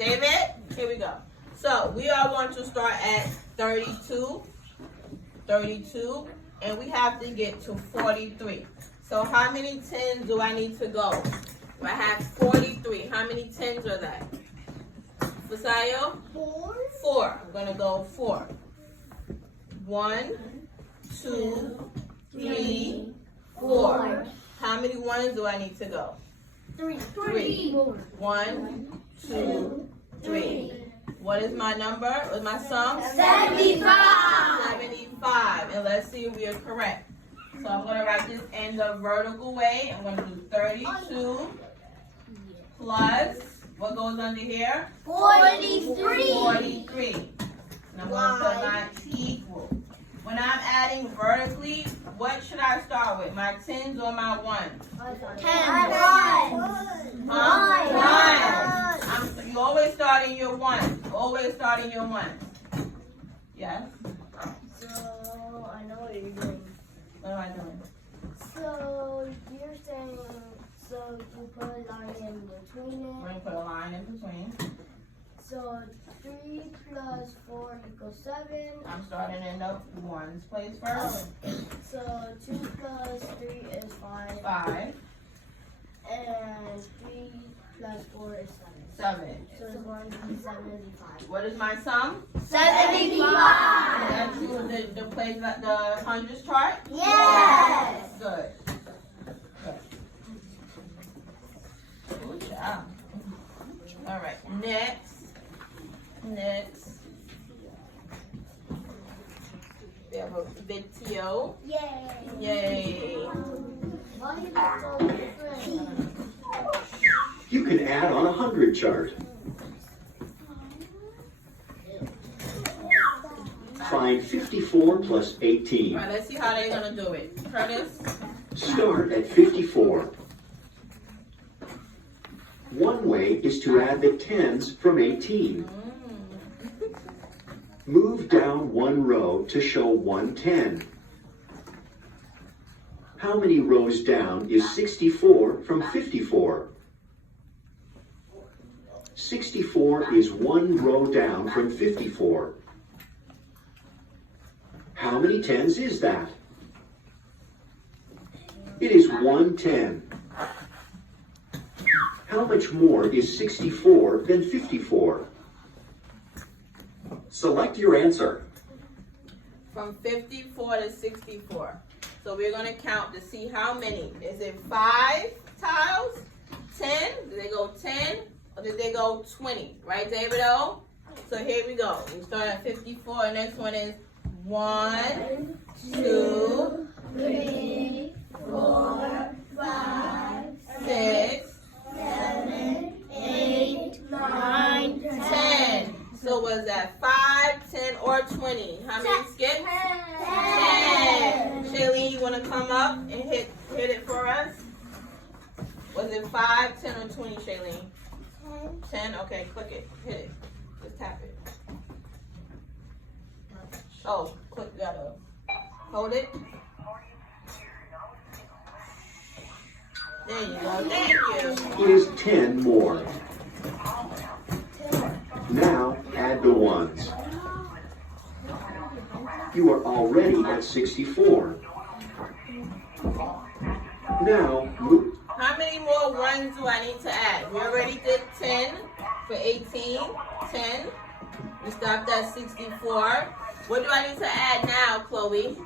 David, here we go. So we are going to start at 32, and we have to get to 43. So how many 10s do I need to go? I have 43. How many 10s are that? Fasayo? 4. I'm going to go 4. 1, 2, 3, 4. How many 1s do I need to go? 3. 1, 2, 3. What is my number? What's my sum? 75. 75. And let's see if we are correct. So I'm going to write this in the vertical way. I'm going to do 32 plus, what goes under here? 43. 43. And I'm going to put my equal. When I'm adding vertically, what should I start with? My 10s or my 1s? 10. 1. You always start in your 1s. Always start in your 1s. Yes? So, I know what you're doing. What am I doing? So, you're saying, so you put a line in between We're it. going to put a line in between. So, 3 plus 4 equals 7. I'm starting in the 1s place first. So, 2 plus 3 is 5. 5, And 3 plus 4 is 7. 7. So, it's going to be 75. What is my sum? 75! Let's do the place, the hundreds chart. Yes! Good. Good job. All right. Next. We have a video. Yay. Why is it so different? You can add on a 100 chart. Find 54 plus 18. All right. Let's see how they're gonna do it. Curtis. Start at 54. One way is to add the 10s from 18. Move down one row to show 110. How many rows down is 64 from 54? 64 is one row down from 54. How many 10s is that? It is 110. How much more is 64 than 54? Select your answer. From 54 to 64. So we're gonna count to see how many. Is it 5 tiles? 10? Did they go 10? Or did they go 20? Right, David O? So here we go. We start at 54. And next one is 1, 2, 3, 4, 5, 6, 7, 8, 9, 10. So was that 5, 10, or 20? How many skips? 10. Shailene, you want to come up and hit it for us? Was it 5, 10, or 20, Shailene? 10? Okay, click it. Hit it. Just tap it. Oh, click, gotta hold it. There you go. Thank you. It is 10 more. Now add the ones. You are already at 64. Now move. How many more ones do I need to add? We already did 10 for 18. 10. We stopped at 64. What do I need to add now, Chloe?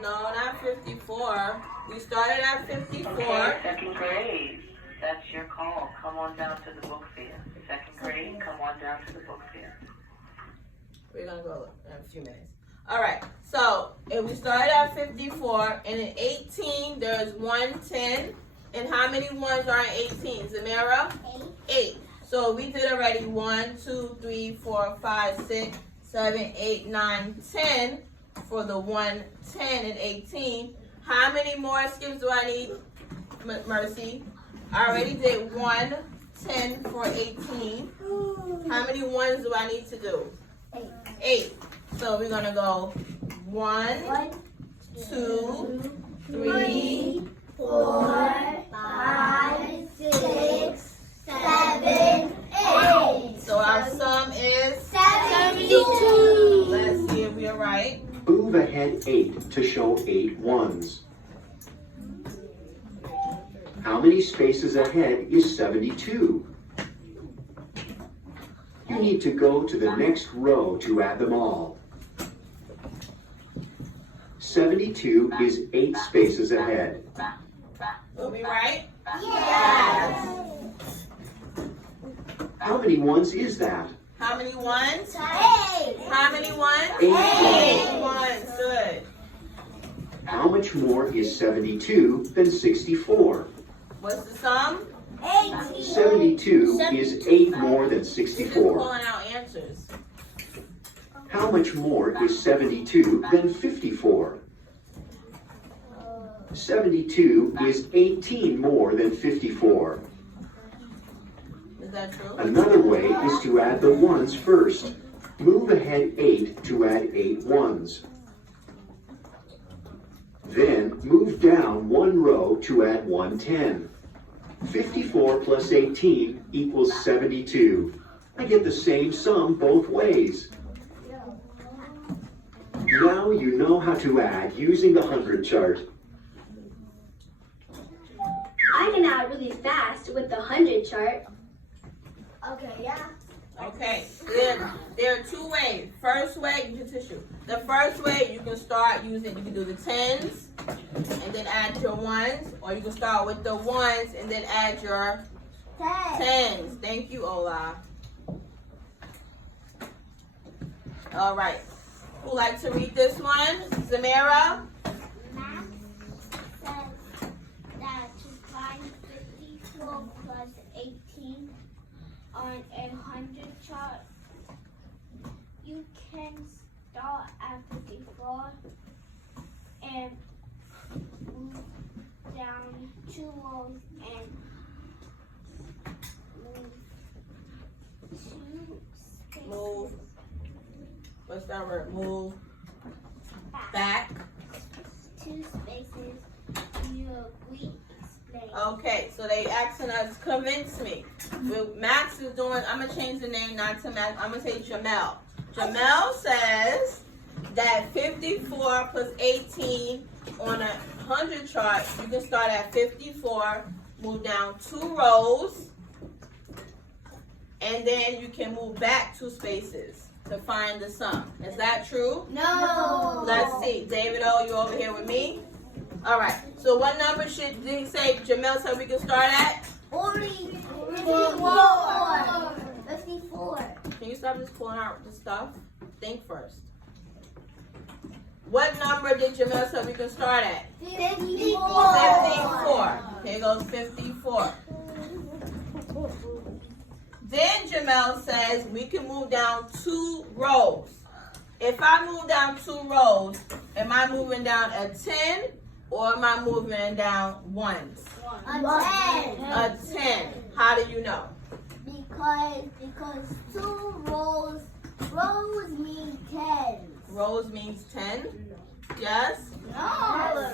No, not 54. We started at 54. Okay, second grade. That's your call. Come on down to the book fair. Second grade, come on down to the book fair. We're going to go in a few minutes. All right. So, if we started at 54, and in 18, there's 110. And how many ones are in 18? Zamira? 8. So, we did already 1, 2, 3, 4, 5, 6, 7, 8, 9, 10 for the 110 and 18. How many more skips do I need, Mercy? I already did 110 for 18. How many ones do I need to do? 8. So we're gonna go 1, 2, 3, 4, 5, 6, 7, ahead 8 to show 8 ones. How many spaces ahead is 72? You need to go to the next row to add them all. 72 is 8 spaces ahead. Will be right? Yes. How many ones is that? How many ones? 8. How many ones? 8 ones. Good. How much more is 72 than 64? What's the sum? 18. 72 is 8 more than We're just 64. pulling out answers. How much more is 72 than 54? 72 is 18 more than 54. Is that true? Another way is to add the ones first. Move ahead 8 to add 8 ones. Then move down 1 row to add 110. 54 plus 18 equals 72. I get the same sum both ways. Now you know how to add using the 100 chart. I can add really fast with the 100 chart. Okay, yeah. Okay. There are two ways. First way, use your tissue. The first way, you can start using, you can do the 10s and then add your 1s, or you can start with the 1s and then add your 10s. Thank you, Ola. All right. Who'd like to read this one? Zamira? Math says that to find 54 plus 18 on a 100 chart, you can start at 54 and move down 2 rows and move 2 spaces Move. What's that word? Move back. 2 spaces. You agree? Explain. Okay, so they asking us, convince me. Well, Max is doing, I'm going to change the name, not to Max. I'm going to say Jamel. Jamel says that 54 plus 18 on a 100 chart, you can start at 54, move down 2 rows, and then you can move back 2 spaces to find the sum. Is that true? No. Let's see. David O, you over here with me? All right. So what number should he say Jamel said we can start at? 54. 54. Can you stop just pulling out the stuff? Think first. What number did Jamel say we can start at? 54. 54. Here goes 54. Then Jamel says we can move down 2 rows. If I move down 2 rows, am I moving down a 10 or am I moving down 1s? A 10. A 10. How do you know? Because 2 rows mean 10. Rows means 10? Yes? No.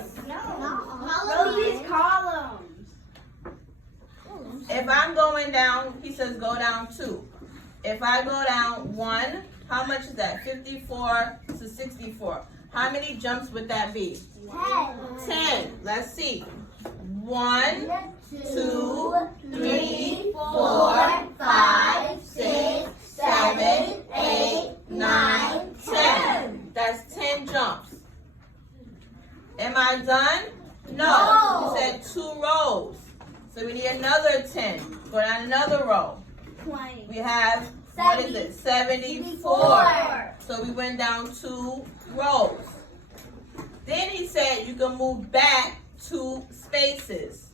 Rows means columns. If I'm going down, he says go down 2. If I go down 1, how much is that? 54 to 64. How many jumps would that be? 10. Let's see. 1, 2, 3, 4, 5, 6, 7, 8, 9, 10. That's 10 jumps. Am I done? No. You said 2 rows. So we need another 10. Go down another row. 20. We have, what is it? 74. So we went down 2 rows. Then he said you can move back 2 spaces.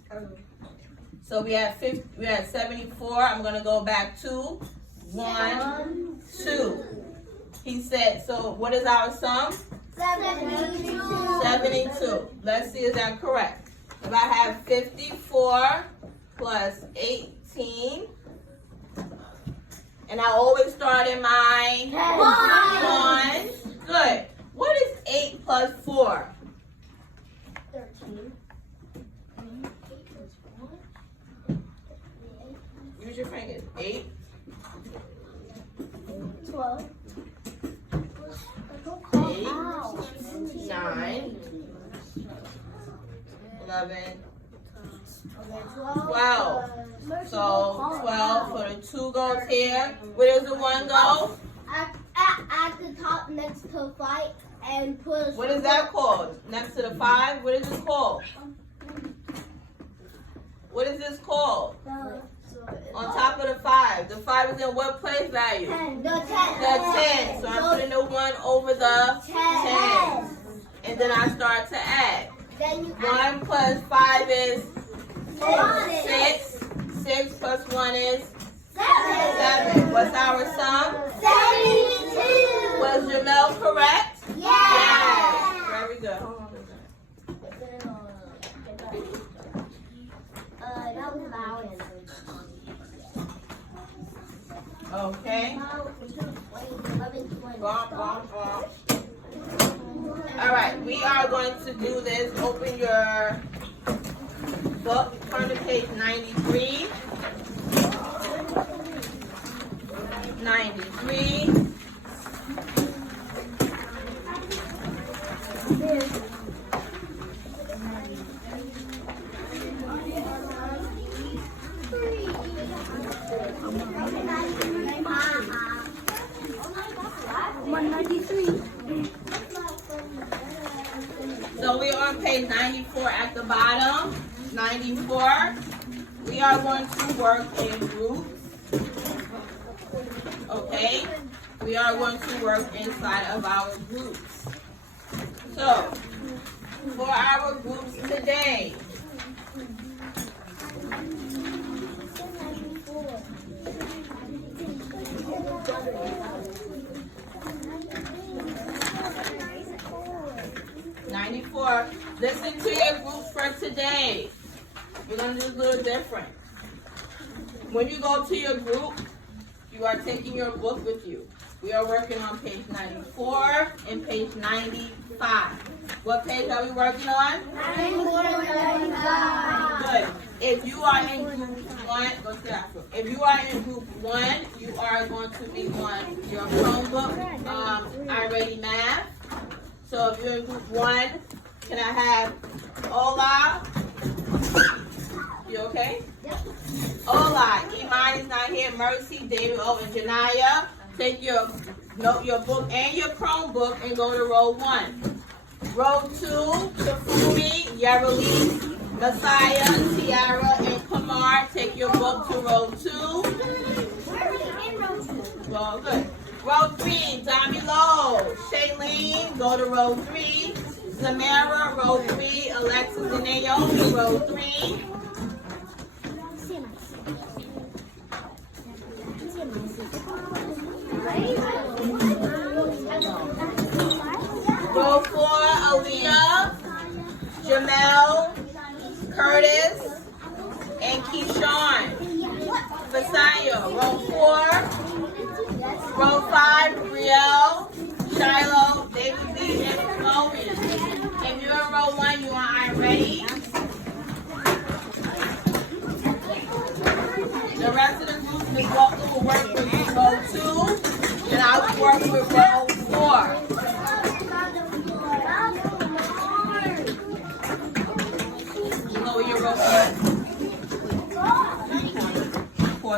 So we had 74. I'm gonna go back 2. 1, 2. He said, so what is our sum? 72. 72. Let's see, is that correct? If I have 54 plus 18, and I always start in my 1. Good. What is 8 plus 4? 13. Use your fingers. 8. 12. 8. 9. 11, Okay, 12. plus- So 12 for the 2 goes here. Where does the 1 go? At the top next to 5 and put. What is that called? Next to the 5? What is this called? What is this called? On top of the 5. The 5 is in what place value? 10. The 10. The 10. So I'm putting the 1 over the 10. And then I start to add. Then you 1 plus 5 is 6. 6. 6 plus 1 is 7. 7. What's our sum? 72. Was Jamel correct? Yes. Very good. That was loud. Okay. 11, 20. Bump, bump, bump. All right, we are going to do this. Open your book, turn to page 93. 93. So we are on page 94 at the bottom. 94. We are going to work in groups. Okay? We are going to work inside of our groups. So, for our groups today, listen to your groups for today. We're going to do a little different. When you go to your group, you are taking your book with you. We are working on page 94 and page 95. What page are we working on? 94 and 95. Good. If you are in group 1, go to that group. If you are in group 1, you are going to be on your Chromebook, iReady Math. So if you're in group 1, can I have Ola? You okay? Yep. Ola, Iman is not here. Mercy, David, O, and Janaya. Take your book and your Chromebook and go to row 1. Row 2, Tafumi, Yerali, Messiah, Tiara, and Kamar. Take your book to row 2. Well, good. Row 3, Damilo, Shailene, go to row 3. Zamara, row 3. Alexis and Naomi, row 3. Row 4, Aaliyah, Jamel, Curtis, and Keyshawn. Messiah, row 4. Row 5, Brielle, Shiloh, David B, and Chloe. If you're in row 1, you are iReady. The rest of the group, Ms. Walker will work with row 2, and I will work with row 4. You know where your row 4 is? 4.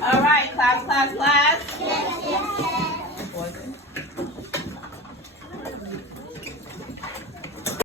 All right, class.